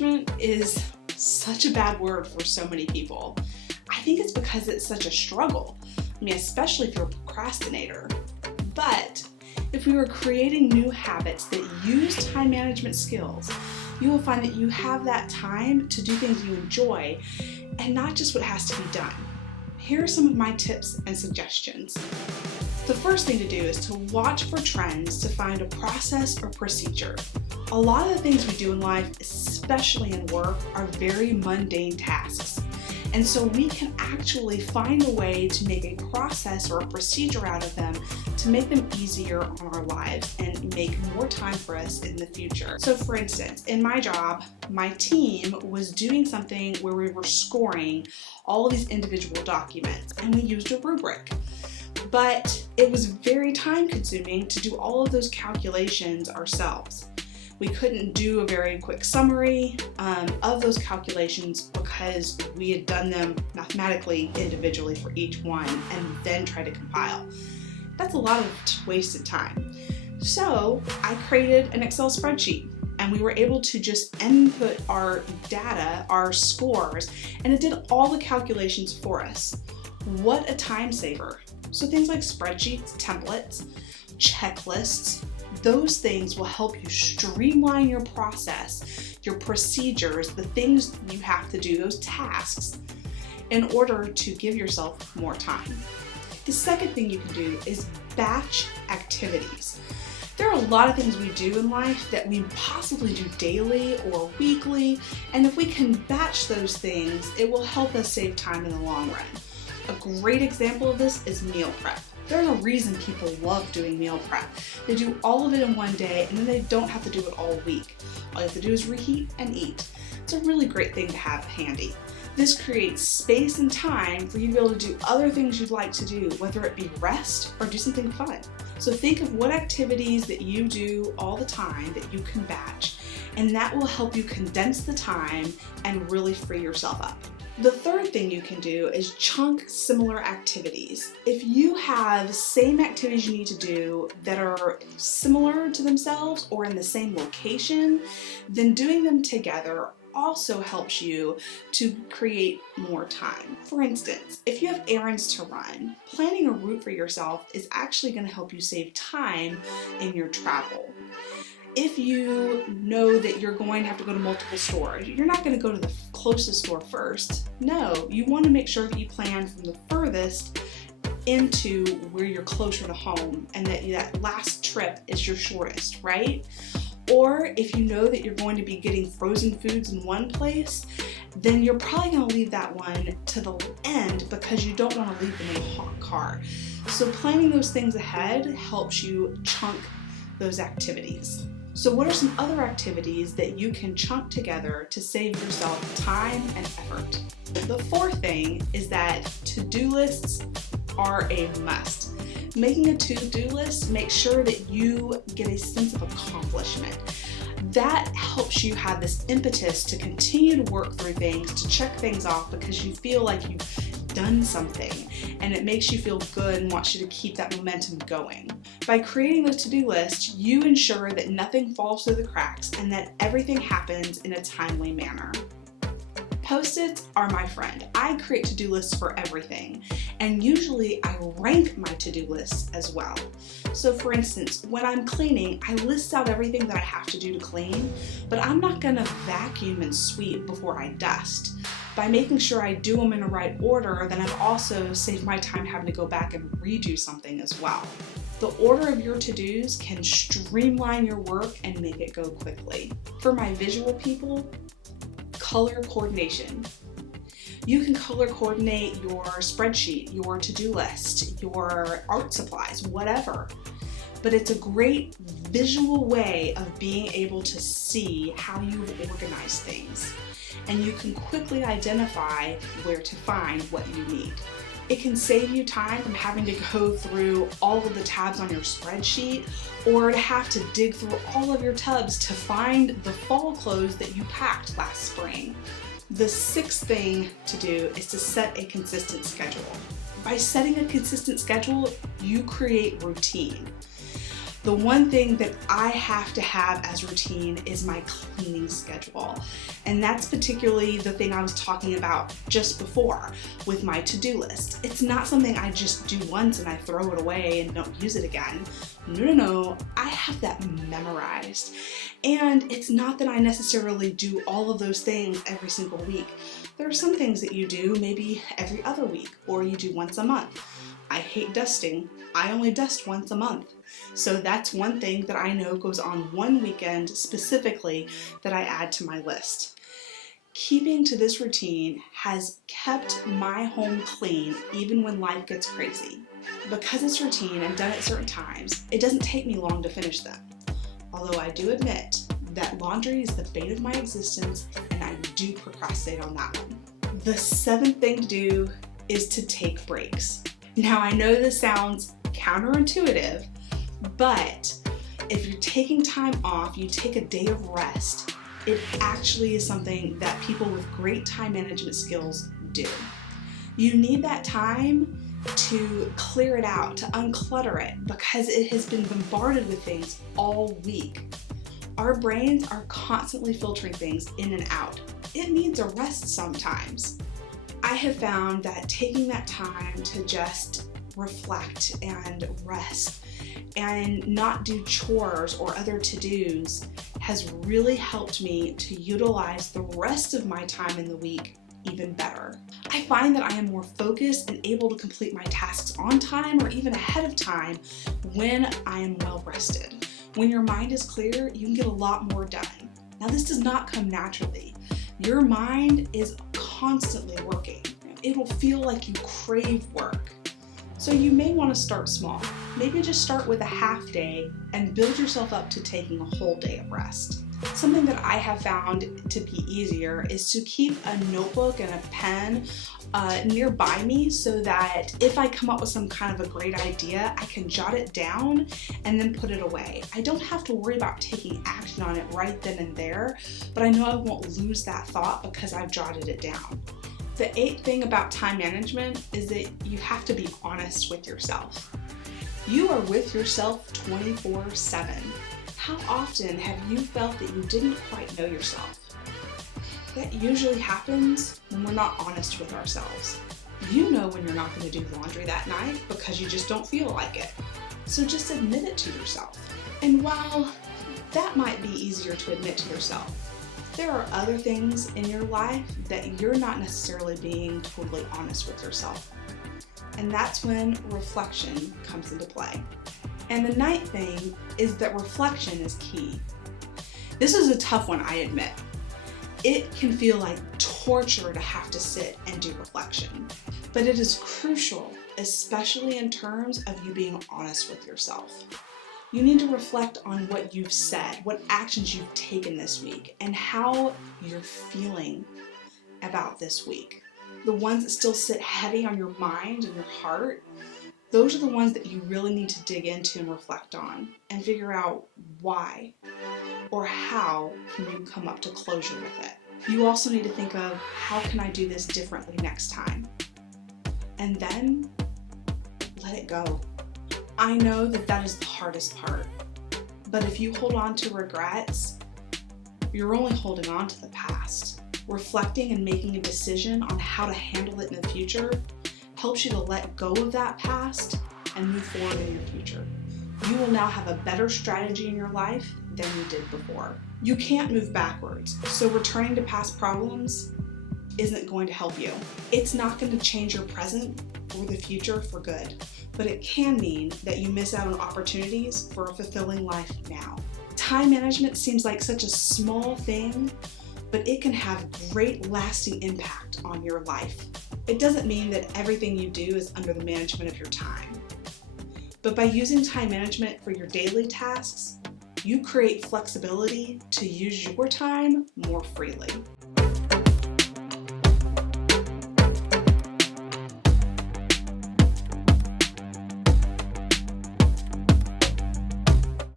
management is such a bad word for so many people. I think it's because it's such a struggle. I mean, especially if you're a procrastinator. But if we were creating new habits that use time management skills, you will find that you have that time to do things you enjoy and not just what has to be done. Here are some of my tips and suggestions. The first thing to do is to watch for trends to find a process or procedure. A lot of the things we do in life, especially in work, are very mundane tasks. And so we can actually find a way to make a process or a procedure out of them to make them easier on our lives and make more time for us in the future. So for instance, in my job, my team was doing something where we were scoring all of these individual documents and we used a rubric. But it was very time consuming to do all of those calculations ourselves. We couldn't do a very quick summary of those calculations because we had done them mathematically individually for each one and then try to compile. That's a lot of wasted time. So I created an Excel spreadsheet and we were able to just input our data, our scores, and it did all the calculations for us. What a time saver. So things like spreadsheets, templates, checklists, those things will help you streamline your process, your procedures, the things you have to do, those tasks, in order to give yourself more time. The second thing you can do is batch activities. There are a lot of things we do in life that we possibly do daily or weekly, and if we can batch those things, it will help us save time in the long run. A great example of this is meal prep. There's a reason people love doing meal prep. They do all of it in one day and then they don't have to do it all week. All you have to do is reheat and eat. It's a really great thing to have handy. This creates space and time for you to be able to do other things you'd like to do, whether it be rest or do something fun. So think of what activities that you do all the time that you can batch, and that will help you condense the time and really free yourself up. The third thing you can do is chunk similar activities. If you have same activities you need to do that are similar to themselves or in the same location, then doing them together also helps you to create more time. For instance, if you have errands to run, planning a route for yourself is actually going to help you save time in your travel. If you know that you're going to have to go to multiple stores, you're not going to go to the closest store first. No, you want to make sure that you plan from the furthest into where you're closer to home and that last trip is your shortest, right? Or if you know that you're going to be getting frozen foods in one place, then you're probably going to leave that one to the end because you don't want to leave them in a hot car. So planning those things ahead helps you chunk those activities. So what are some other activities that you can chunk together to save yourself time and effort? The fourth thing is that to-do lists are a must. Making a to-do list makes sure that you get a sense of accomplishment. That helps you have this impetus to continue to work through things, to check things off because you feel like you've done something and it makes you feel good and wants you to keep that momentum going. By creating those to-do lists, you ensure that nothing falls through the cracks and that everything happens in a timely manner. Post-its are my friend. I create to-do lists for everything, and usually I rank my to-do lists as well. So for instance, when I'm cleaning, I list out everything that I have to do to clean, but I'm not gonna vacuum and sweep before I dust. By making sure I do them in the right order, then I've also saved my time having to go back and redo something as well. The order of your to-dos can streamline your work and make it go quickly. For my visual people, color coordination. You can color coordinate your spreadsheet, your to-do list, your art supplies, whatever. But it's a great visual way of being able to see how you've organized things. And you can quickly identify where to find what you need. It can save you time from having to go through all of the tabs on your spreadsheet or to have to dig through all of your tubs to find the fall clothes that you packed last spring. The sixth thing to do is to set a consistent schedule. By setting a consistent schedule, you create routine. The one thing that I have to have as routine is my cleaning schedule. And that's particularly the thing I was talking about just before with my to-do list. It's not something I just do once and I throw it away and don't use it again. No. I have that memorized. And it's not that I necessarily do all of those things every single week. There are some things that you do maybe every other week, or you do once a month. I hate dusting. I only dust once a month. So that's one thing that I know goes on one weekend specifically that I add to my list. Keeping to this routine has kept my home clean even when life gets crazy. Because it's routine and done at certain times, it doesn't take me long to finish them. Although I do admit that laundry is the bane of my existence and I do procrastinate on that one. The seventh thing to do is to take breaks. Now I know this sounds counterintuitive, but if you're taking time off, you take a day of rest, it actually is something that people with great time management skills do. You need that time to clear it out, to unclutter it, because it has been bombarded with things all week. Our brains are constantly filtering things in and out. It needs a rest sometimes. I have found that taking that time to just reflect and rest and not do chores or other to-dos has really helped me to utilize the rest of my time in the week even better. I find that I am more focused and able to complete my tasks on time or even ahead of time when I am well rested. When your mind is clear, you can get a lot more done. Now, this does not come naturally. Your mind is constantly working. It will feel like you crave work. So you may want to start small. Maybe just start with a half day and build yourself up to taking a whole day of rest. Something that I have found to be easier is to keep a notebook and a pen nearby me so that if I come up with some kind of a great idea, I can jot it down and then put it away. I don't have to worry about taking action on it right then and there, but I know I won't lose that thought because I've jotted it down. The eighth thing about time management is that you have to be honest with yourself. You are with yourself 24/7. How often have you felt that you didn't quite know yourself? That usually happens when we're not honest with ourselves. You know when you're not going to do laundry that night because you just don't feel like it. So just admit it to yourself. And while that might be easier to admit to yourself, there are other things in your life that you're not necessarily being totally honest with yourself. And that's when reflection comes into play. And the ninth thing is that reflection is key. This is a tough one, I admit. It can feel like torture to have to sit and do reflection, but it is crucial, especially in terms of you being honest with yourself. You need to reflect on what you've said, what actions you've taken this week, and how you're feeling about this week. The ones that still sit heavy on your mind and your heart, those are the ones that you really need to dig into and reflect on and figure out why or how can you come up to closure with it. You also need to think of how can I do this differently next time? And then let it go. I know that that is the hardest part, but if you hold on to regrets, you're only holding on to the past. Reflecting and making a decision on how to handle it in the future helps you to let go of that past and move forward in your future. You will now have a better strategy in your life than you did before. You can't move backwards, so returning to past problems isn't going to help you. It's not going to change your present or the future for good, but it can mean that you miss out on opportunities for a fulfilling life now. Time management seems like such a small thing, but it can have great lasting impact on your life. It doesn't mean that everything you do is under the management of your time. But by using time management for your daily tasks, you create flexibility to use your time more freely.